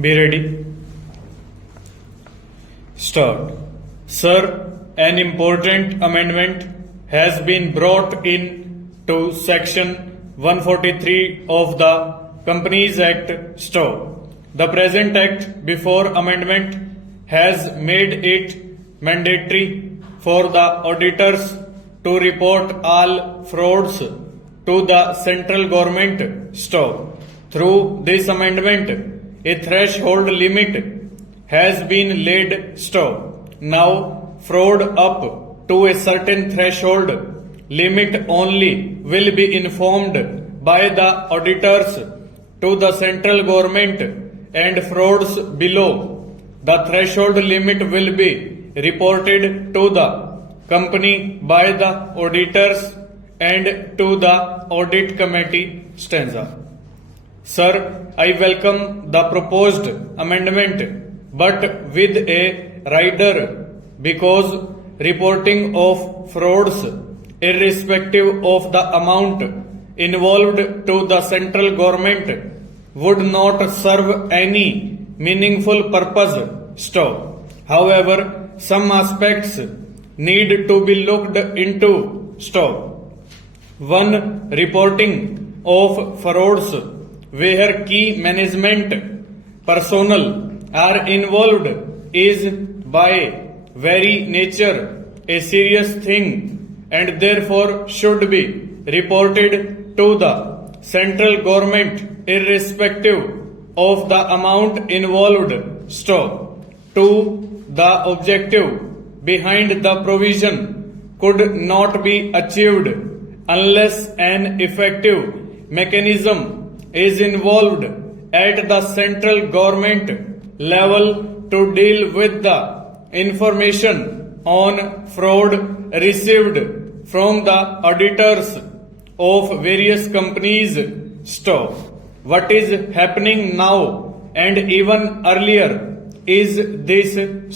Be ready. Start. Sir, an important amendment has been brought in to section 143 of the Companies Act (STO). The present act before amendment has made it mandatory for the auditors to report all frauds to the central government (STO). Through this amendment, a threshold limit has been laid (STO). Now, fraud up to a certain threshold limit only will be informed by the auditors to the central government, and frauds below the threshold limit will be reported to the company by the auditors and to the audit committee (stanza). Sir, I welcome the proposed amendment, but with a rider, because reporting of frauds, irrespective of the amount involved to the central government, would not serve any meaningful purpose (STO). However, some aspects need to be looked into (STO). 1. Reporting of frauds where key management personnel are involved is by very nature a serious thing and therefore should be reported to the central government irrespective of the amount involved (STO). 2. The objective behind the provision could not be achieved unless an effective mechanism is involved at the central government level to deal with the information on fraud received from the auditors of various companies (STO). What is happening now and even earlier is this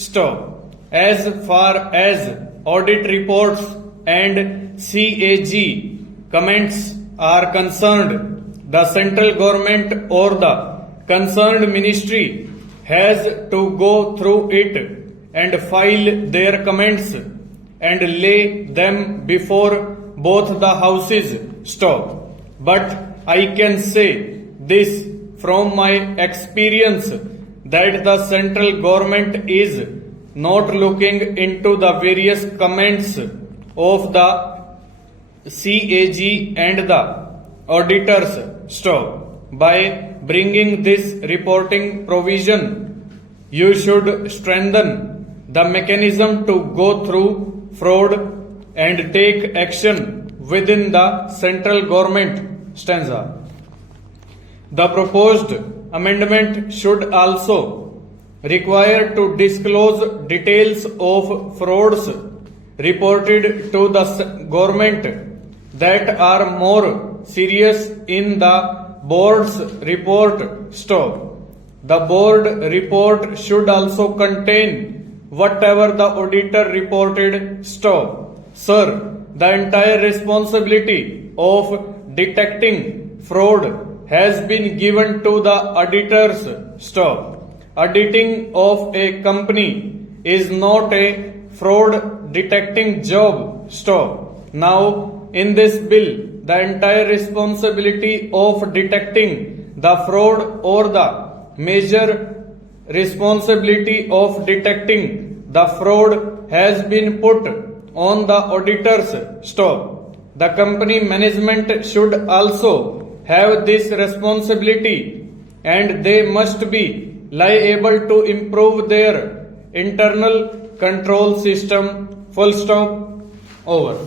(STO). As far as audit reports and CAG comments are concerned, the central government or the concerned ministry has to go through it and file their comments and lay them before both the houses (STO). But I can say this from my experience that the central government is not looking into the various comments of the CAG and the auditors (STO). By bringing this reporting provision, you should strengthen the mechanism to go through fraud and take action within the central government (stanza). The proposed amendment should also require to disclose details of frauds reported to the government that are more serious in the board's report (STO). The board report should also contain whatever the auditor reported (STO). Sir, the entire responsibility of detecting fraud has been given to the auditors (STO). Auditing of a company is not a fraud detecting job (STO). Now, in this bill, the entire responsibility of detecting the fraud or the major responsibility of detecting the fraud has been put on the auditors (STO). The company management should also have this responsibility and they must be liable to improve their internal control system. Full stop. Over.